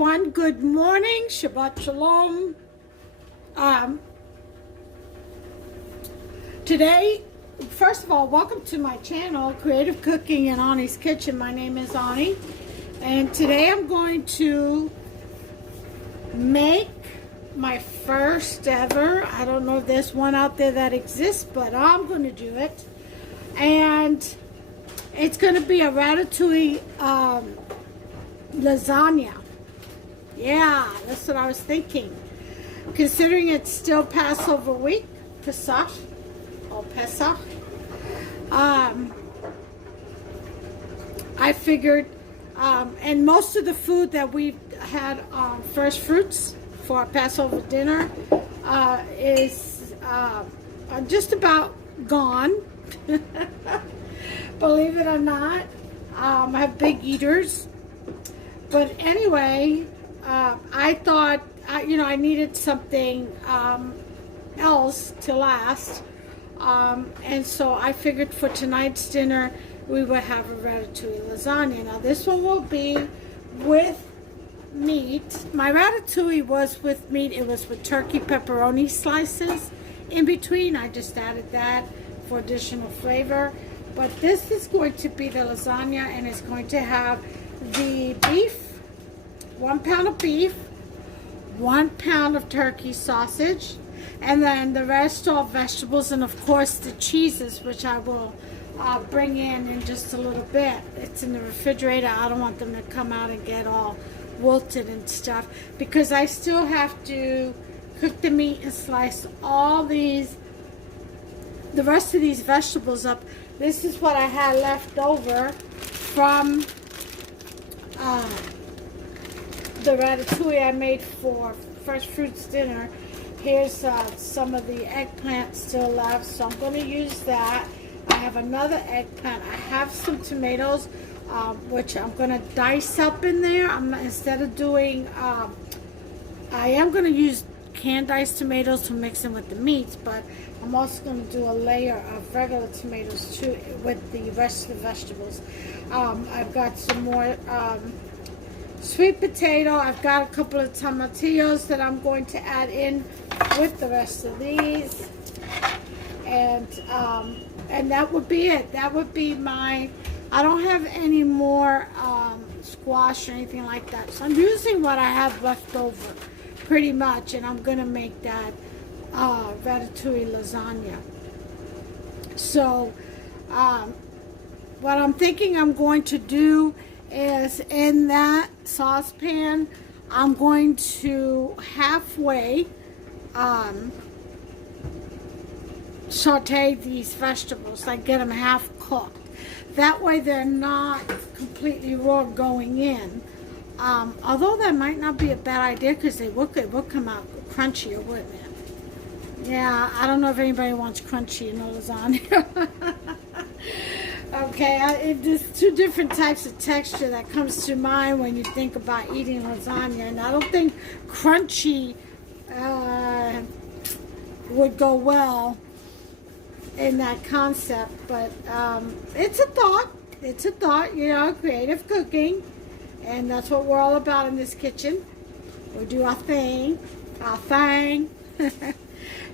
everyone, good morning, Shabbat Shalom. Today, first of all, welcome to my channel, Creative Cooking in Ani's Kitchen. My name is Ani, and today I'm going to make my first ever, I don't know if there's one out there that exists, but I'm going to do it. And it's going to be a Ratatouille lasagna. Yeah, that's what I was thinking. Considering it's still Passover week, Pesach, or Pesach, I figured, and most of the food that we've had on Fresh Fruits for our Passover dinner is just about gone. Believe it or not, I have big eaters. But anyway, I thought, I needed something else to last. And so I figured for tonight's dinner, we would have a ratatouille lasagna. Now this one will be with meat. My ratatouille was with meat. It was with turkey pepperoni slices in between. I just added that for additional flavor. But this is going to be the lasagna, and it's going to have the beef, 1 pound of beef, 1 pound of turkey sausage, and then the rest all vegetables, and of course the cheeses, which I will bring in just a little bit. It's in the refrigerator. I don't want them to come out and get all wilted and stuff, because I still have to cook the meat and slice all the rest of these vegetables up. This is what I had left over from the ratatouille I made for Fresh Fruits dinner. Here's some of the eggplant still left, so I'm going to use that. I have another eggplant. I have some tomatoes, which I'm going to dice up in there. Instead of doing, I am going to use canned diced tomatoes to mix in with the meats, but I'm also going to do a layer of regular tomatoes too with the rest of the vegetables. I've got some more sweet potato. I've got a couple of tomatillos that I'm going to add in with the rest of these, and that would be it. That would be my, I don't have any more squash or anything like that, so I'm using what I have left over pretty much, and I'm gonna make that ratatouille lasagna. So what I'm thinking I'm going to do is, in that saucepan, I'm going to halfway saute these vegetables, like get them half cooked. That way they're not completely raw going in. Although that might not be a bad idea, because they would come out crunchier, wouldn't it? Yeah, I don't know if anybody wants crunchy in a lasagna. Okay, there's two different types of texture that comes to mind when you think about eating lasagna, and I don't think crunchy would go well in that concept, but it's a thought. It's a thought, creative cooking, and that's what we're all about in this kitchen. We do our thing,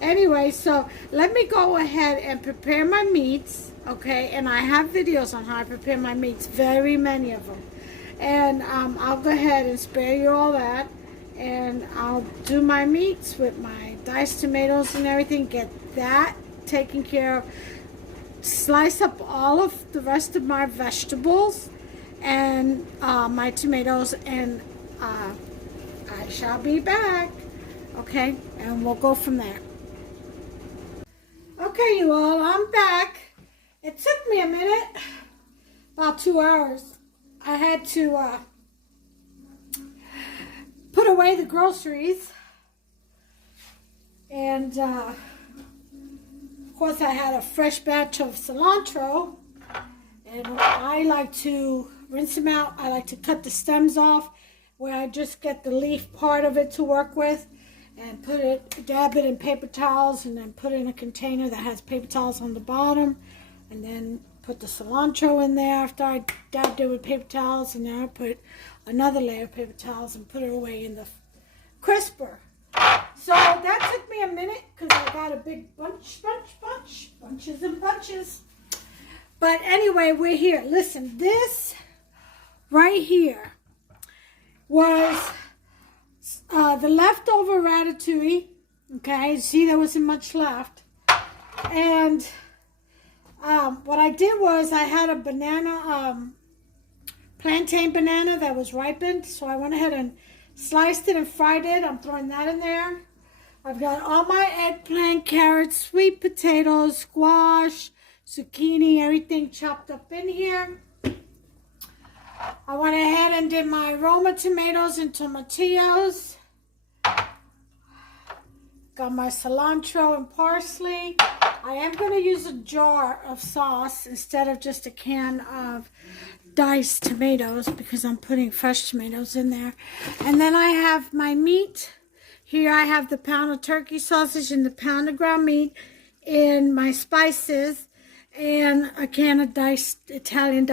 Anyway, so let me go ahead and prepare my meats, okay? And I have videos on how I prepare my meats, very many of them. And I'll go ahead and spare you all that. And I'll do my meats with my diced tomatoes and everything, get that taken care of. Slice up all of the rest of my vegetables and my tomatoes, and I shall be back, okay? And we'll go from there. Okay, you all, I'm back. It took me a minute, about 2 hours. I had to put away the groceries, and of course I had a fresh batch of cilantro, and I like to rinse them out. I like to cut the stems off, where I just get the leaf part of it to work with, and dab it in paper towels, and then put it in a container that has paper towels on the bottom, and then Put the cilantro in there after I dabbed it with paper towels, and now I put another layer of paper towels and put it away in the crisper. So that took me a minute because I got a big bunches and bunches. But anyway, we're here. Listen, this right here was the leftover ratatouille. Okay, see, there wasn't much left. And what I did was I had a banana, plantain banana that was ripened. So I went ahead and sliced it and fried it. I'm throwing that in there. I've got all my eggplant, carrots, sweet potatoes, squash, zucchini, everything chopped up in here. I went ahead and did my Roma tomatoes and tomatillos. Got my cilantro and parsley. I am going to use a jar of sauce instead of just a can of diced tomatoes because I'm putting fresh tomatoes in there. And then I have my meat. Here I have the pound of turkey sausage and the pound of ground meat in my spices and a can of diced Italian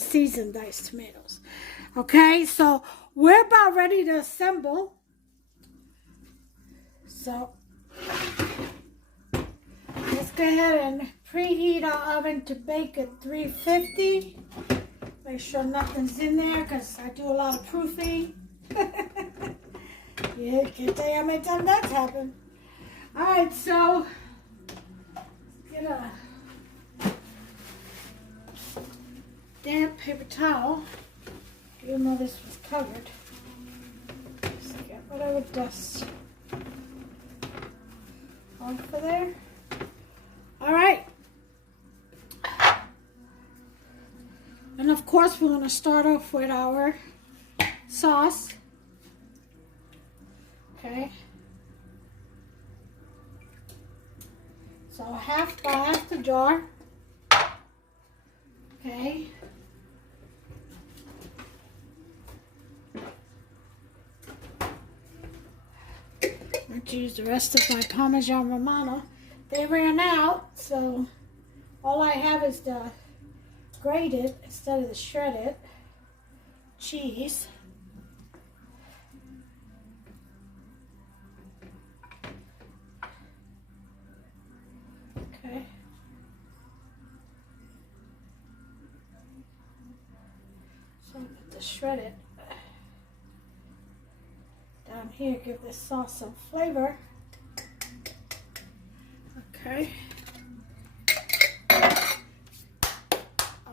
seasoned diced tomatoes. Okay, so we're about ready to assemble. So let's go ahead and preheat our oven to bake at 350. Make sure nothing's in there because I do a lot of proofing. Yeah, can't tell you how many times that's happened. Alright, so get a damp paper towel, even though this was covered. Just get whatever dust off of there. Alright. And of course we're going to start off with our sauce. Okay. So half the jar. Okay. I'm going to use the rest of my Parmesan Romano. They ran out, so all I have is the grated instead of the shredded cheese. Okay. So I'll put the shredded down here, give this sauce some flavor. Okay.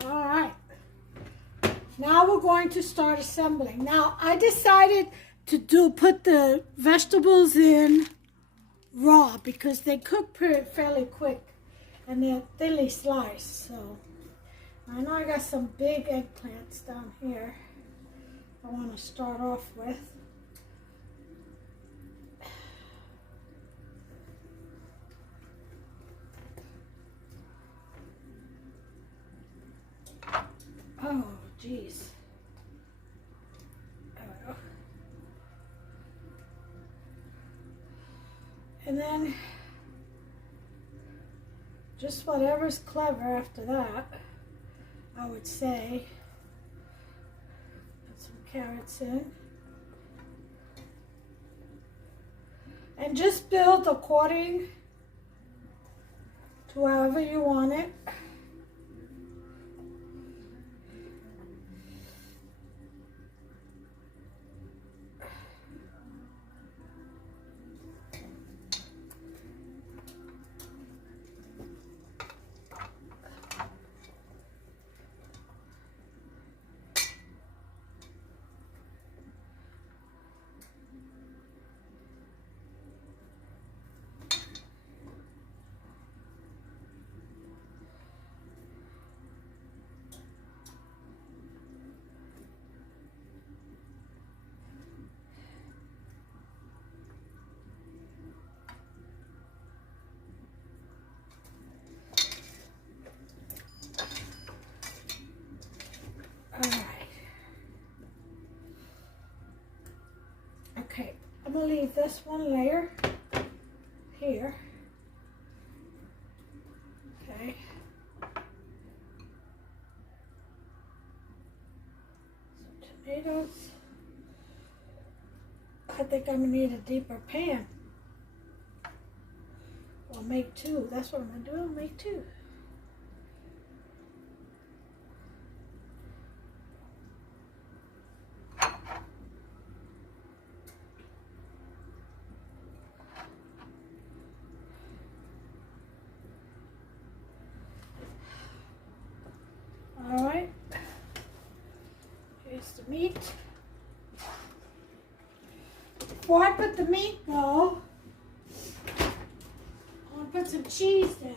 Alright. Now we're going to start assembling. Now I decided to put the vegetables in raw because they cook fairly quick and they're thinly sliced. So I know I got some big eggplants down here I want to start off with. Oh, geez. There we go. And then just whatever's clever after that, I would say. Put some carrots in. And just build according to however you want it. Okay, I'm going to leave this one layer here. Okay. tomatoes. I think I'm gonna need a deeper pan. Or make two. That's what I'm gonna do. I'll make two. All right. Here's the meat. Before I put the meat though, I'm gonna put some cheese down.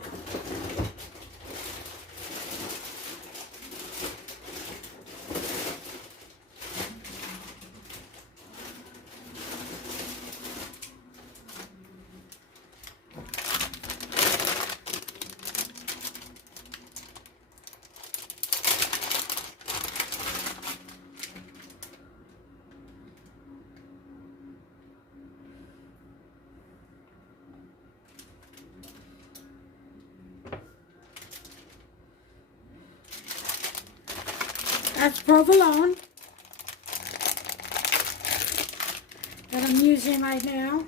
That's provolone that I'm using right now.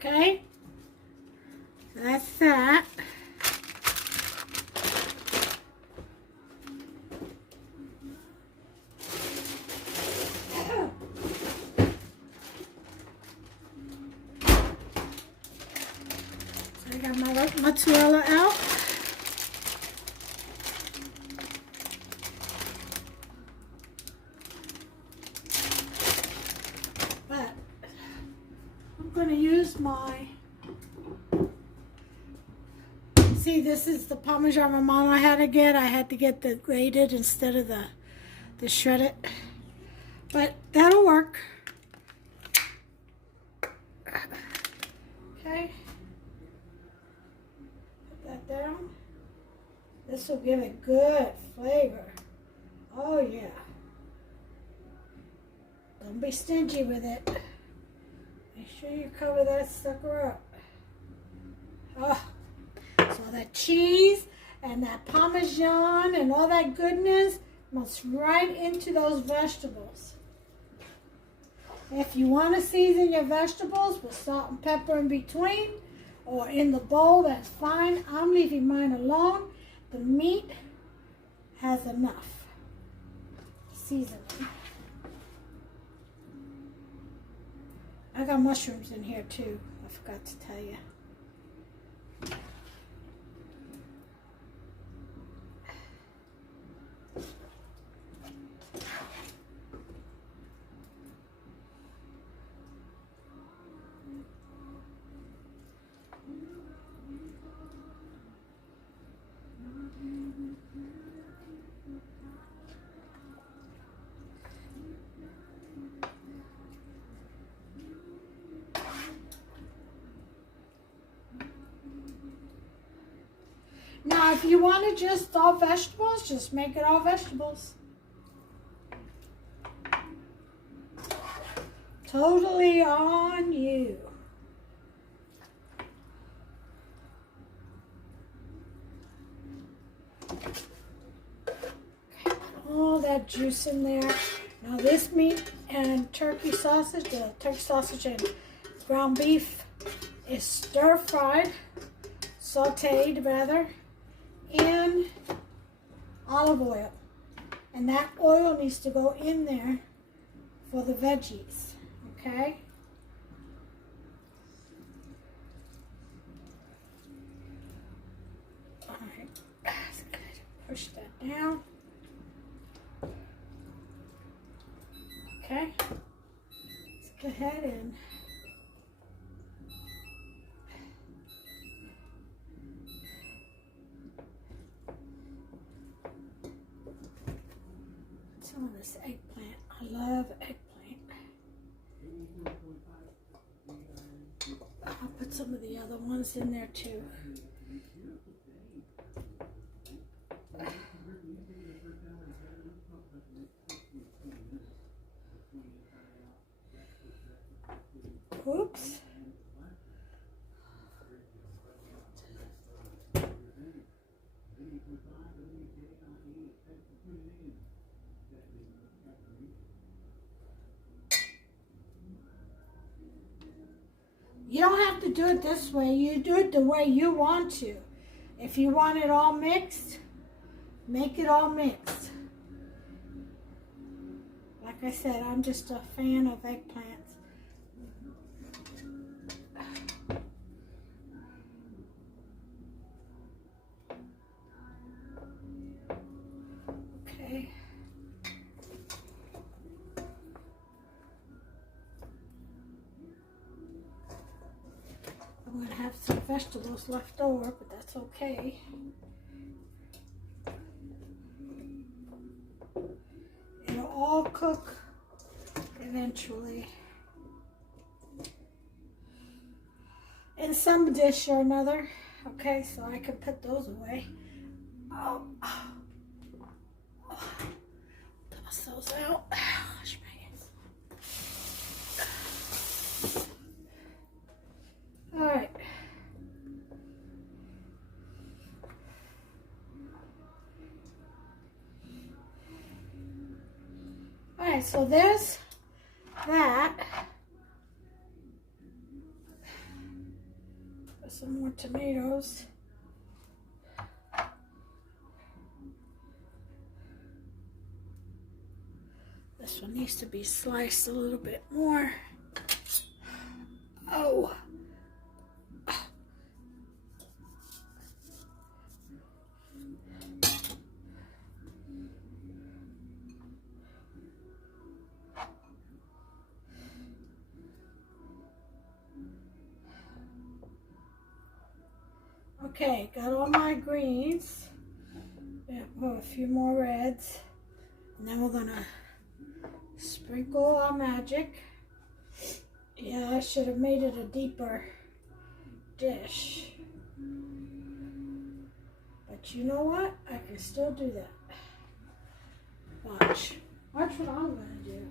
Okay, that's that. So I got my mozzarella out. But I'm going to use my, see, this is the Parmesan Romano I had to get. I had to get the grated instead of the shredded. But that'll work. Okay. Put that down. This will give it good flavor. Oh yeah. Don't be stingy with it. Make sure you cover that sucker up. Oh, so that cheese and that Parmesan and all that goodness must right into those vegetables. If you want to season your vegetables with salt and pepper in between or in the bowl, that's fine. I'm leaving mine alone. The meat has enough seasoning. I got mushrooms in here too. I forgot to tell you. Now, if you want to just all vegetables, just make it all vegetables. Totally on you. Okay, put all that juice in there. Now this meat and turkey sausage, the turkey sausage and ground beef is stir-fried, sauteed rather, in olive oil. And that oil needs to go in there for the veggies, okay? All right, that's good. Push that down. Okay, let's go ahead and some of this eggplant. I love eggplant. some of the other ones in there too. Oops. You don't have to do it this way. You do it the way you want to. If you want it all mixed, make it all mixed. Like I said, I'm just a fan of eggplants. Okay. I'm going to have some vegetables left over, but that's okay. It'll all cook eventually in some dish or another. Okay, so I can put those away. Oh, toss those out. Wash my hands. All right. Alright, so there's that. Put some more tomatoes. This one needs to be sliced a little bit more. Oh. Okay, got all my greens. Oh, a few more reds. And then we're gonna sprinkle our magic. Yeah, I should have made it a deeper dish. But you know what? I can still do that. Watch. Watch what I'm gonna do.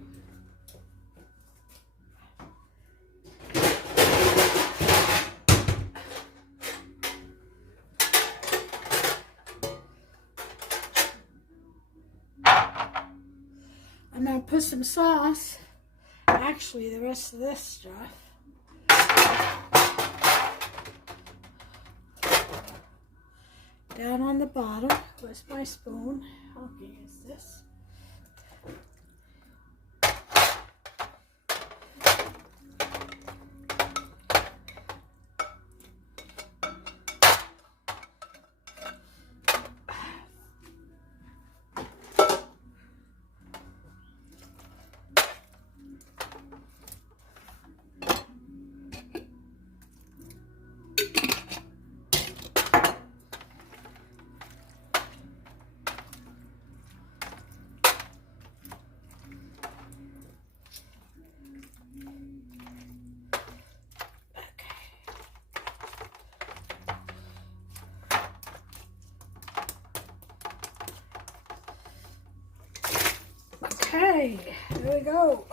I'm going to put some sauce, actually the rest of this stuff, down on the bottom. Where's my spoon? Okay, use this. Okay, there we go.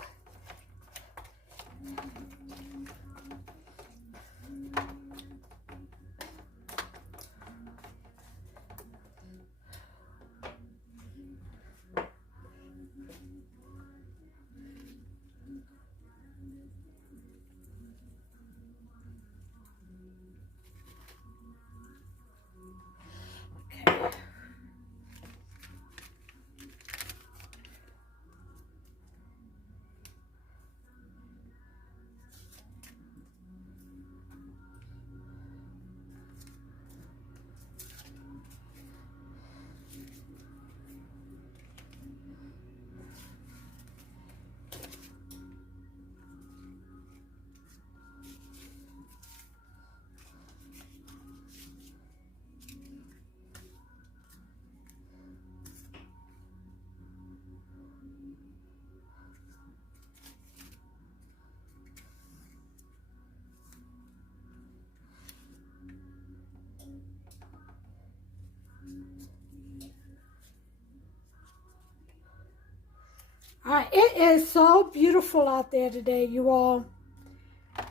Alright, it is so beautiful out there today, you all.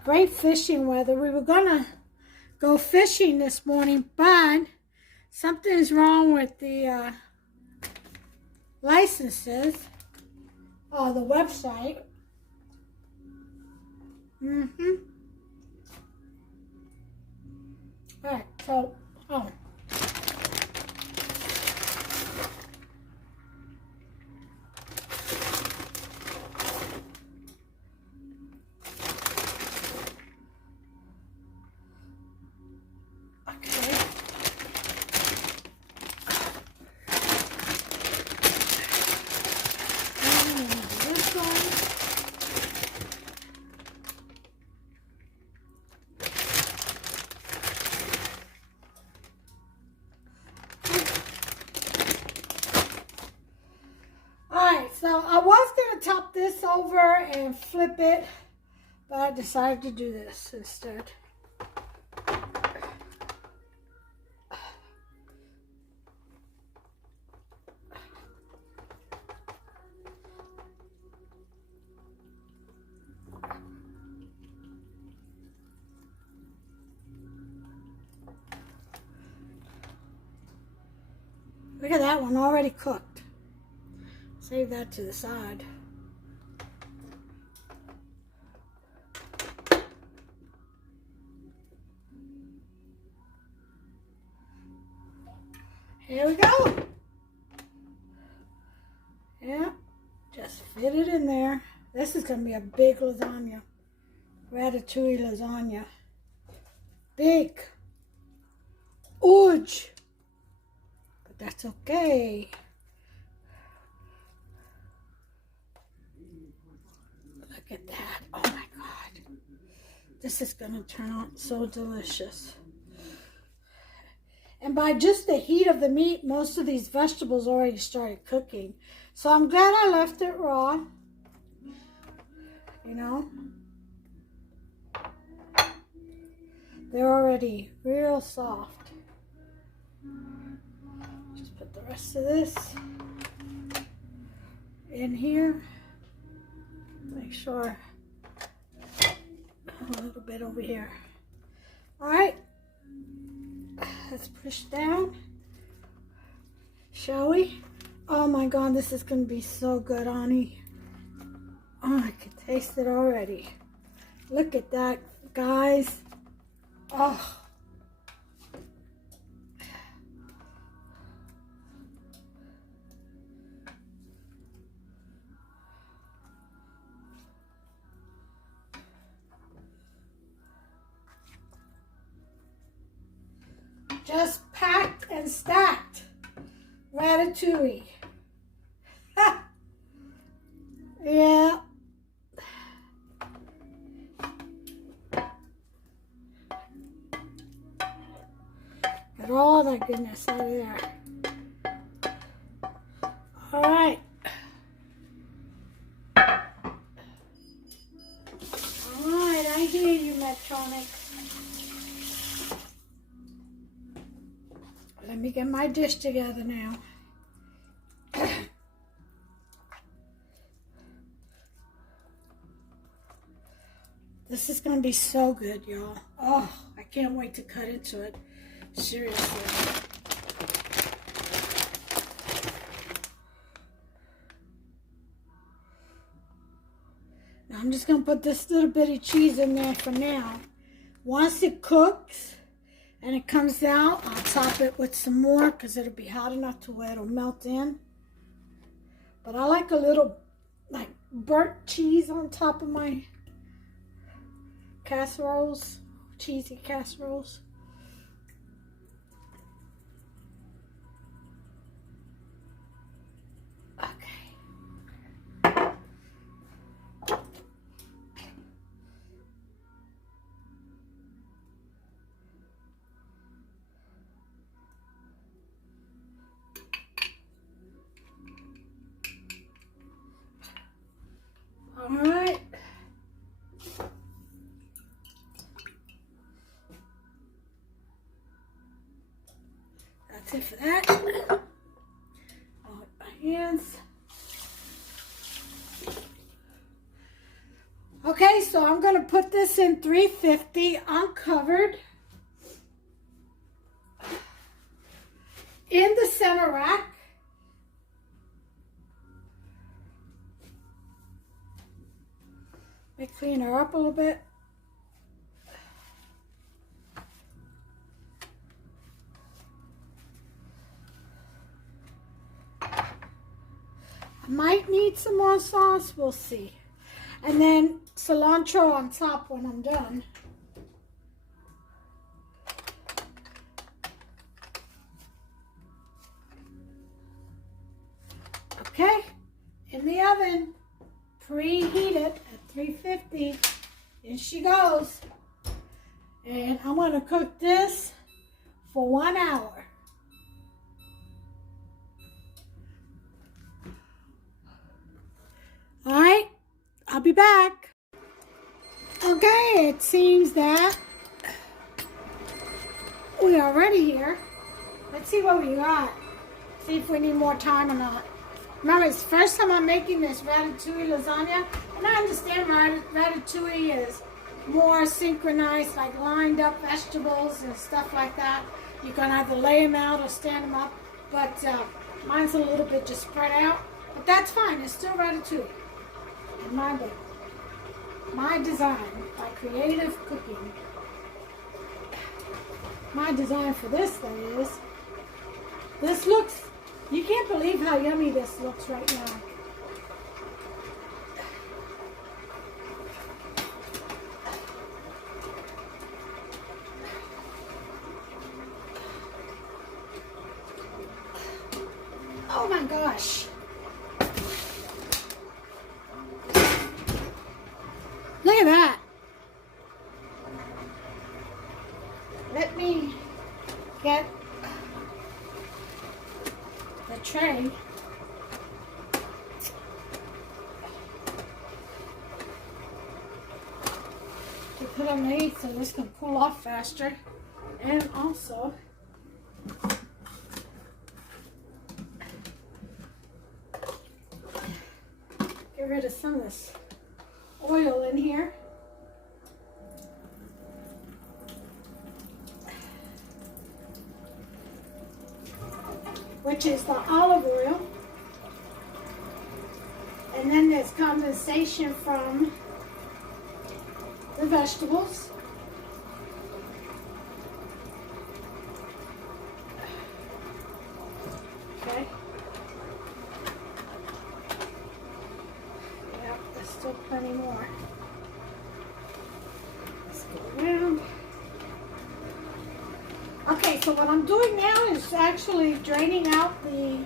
Great fishing weather. We were gonna go fishing this morning, but something's wrong with the licenses or the website. Alright, so, so I was going to top this over and flip it, but I decided to do this instead. Look at that one, already cooked. Save that to the side. Here we go. Yeah, just fit it in there. This is going to be a big lasagna. Ratatouille lasagna. Big. Huge. But that's okay. Look at that. Oh my God. This is going to turn out so delicious. And by just the heat of the meat, most of these vegetables already started cooking. So I'm glad I left it raw. You know. They're already real soft. Just put the rest of this in here. Make sure a little bit over here. All right, let's push down, shall we? Oh my God, this is gonna be so good, Ani. Oh, I can taste it already. Look at that, guys. Oh. Just packed and stacked. Ratatouille. Yeah. Got all that goodness out of there. All right. All right, I hear you, Medtronic. Let me get my dish together now. This is going to be so good, y'all. Oh, I can't wait to cut into it. Seriously. Now I'm just going to put this little bit of cheese in there for now. Once it cooks and it comes out, I'll top it with some more because it'll be hot enough to where it'll melt in. But I like a little like burnt cheese on top of my casseroles, cheesy casseroles. Okay. All right. That's it for that. All my hands. Okay, so I'm going to put this in 350 uncovered in the center rack. Let me clean her up a little bit. I might need some more sauce, we'll see. And then cilantro on top when I'm done. Okay, in the oven, preheated at 350. In she goes. And I'm going to cook this for 1 hour. All right, I'll be back. Okay, it seems that we are ready here. Let's see what we got. See if we need more time or not. Remember, it's the first time I'm making this Ratatouille lasagna. And I understand Ratatouille is more synchronized, like lined up vegetables and stuff like that. You can either lay them out or stand them up. But mine's a little bit just spread out. But that's fine. It's still Ratatouille. In my book. My design by Creative Cooking. My design for this thing is, this looks, you can't believe how yummy this looks right now. Oh my gosh. Look at that. Let me get the tray. To put underneath so this can cool off faster. And also get rid of some of this oil in here. Which is the olive oil. And then there's condensation from the vegetables. Okay. Yep, there's still plenty more. Let's go around. Okay, so what I'm doing now is actually draining out the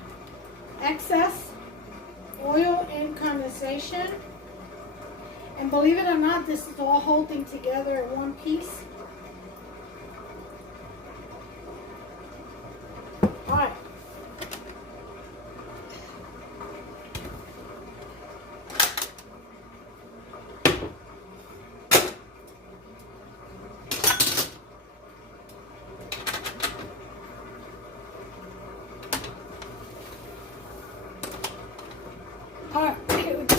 excess oil and condensation. And believe it or not, this is all holding together in one piece. All right. All right, here we go.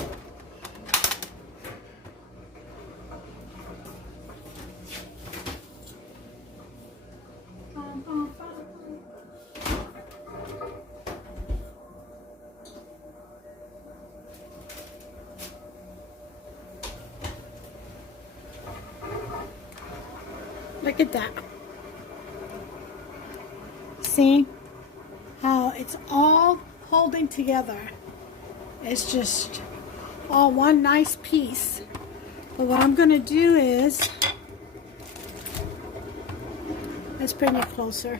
Look at that. See how it's all holding together. It's just all one nice piece. But what I'm going to do is, let's bring it closer,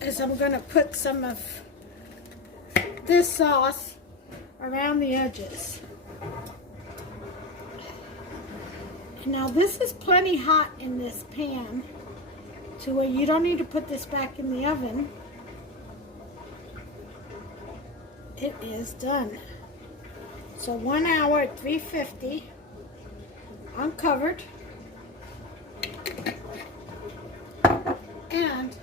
is I'm going to put some of this sauce around the edges. Now this is plenty hot in this pan to where you don't need to put this back in the oven. It is done. So 1 hour at 350, uncovered. And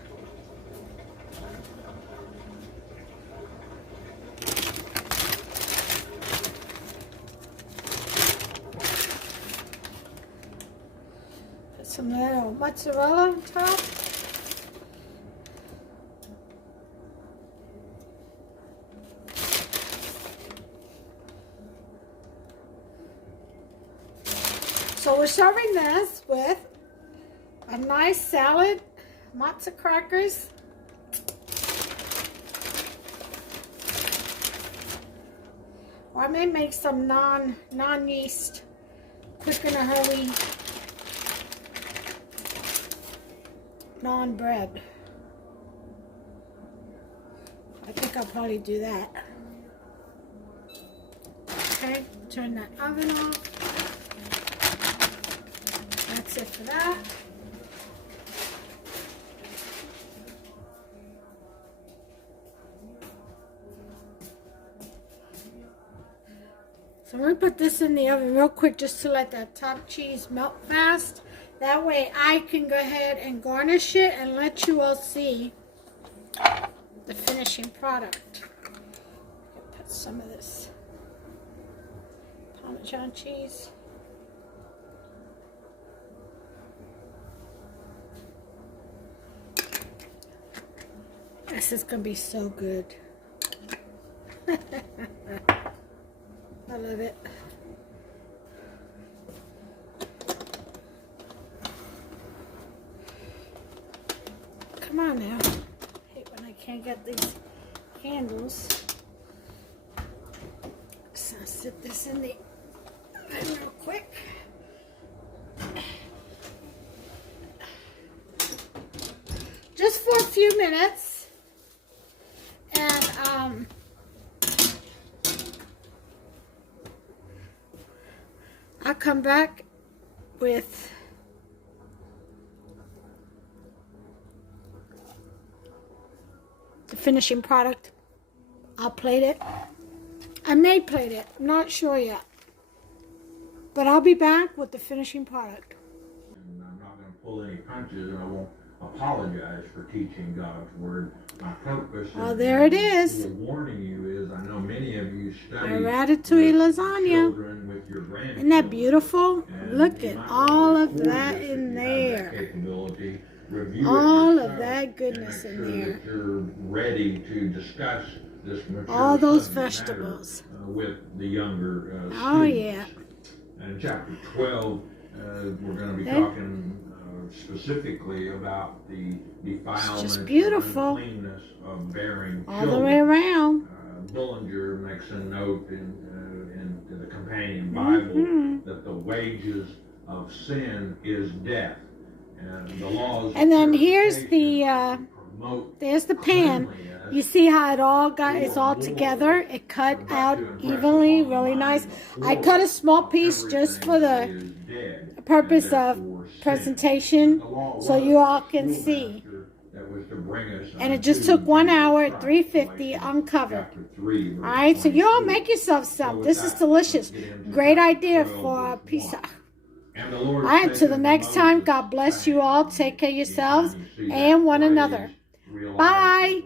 little mozzarella on top. So we're serving this with a nice salad, matzo crackers, or I may make some non-yeast, quick in a hurry, non-bread. I think I'll probably do that. Okay, turn that oven off. That's it for that. So I'm going to put this in the oven real quick just to let that top cheese melt fast. That way I can go ahead and garnish it and let you all see the finishing product. Put some of this Parmesan cheese. This is going to be so good. I love it. Come on now. I hate when I can't get these handles. So I'll sit this in the oven real quick. Just for a few minutes. And I'll come back with the finishing product. I'll plate it. I may plate it. I'm not sure yet. But I'll be back with the finishing product. And I'm not going to pull any punches, and I won't apologize for teaching God's Word. My purpose there it is. warning you is, I know many of you study Ratatouille lasagna. with your grandchildren. Isn't that beautiful? And Look you at might all wanna of record that this if in you have there. that capability. Review All it of yourself that goodness and in make sure there. that you're ready to discuss this mature All those subject matter, vegetables. with the younger Oh, students. yeah. And in chapter 12, we're going to be talking specifically about the defilement just beautiful. and uncleanness of bearing All children. the way around. Bullinger makes a note in the companion Bible that the wages of sin is death, and the laws. And then here's the promote there's the pan. You see how it all got, it's all together. It cut out evenly, really nice. I cut a small piece just for the purpose of presentation, so you all can see. And it just took 1 hour at 350 uncovered. All right, so you all make yourself some. This is delicious. Great idea for a pizza. All right, till the next time, God bless you all. Take care of yourselves and one another. Bye.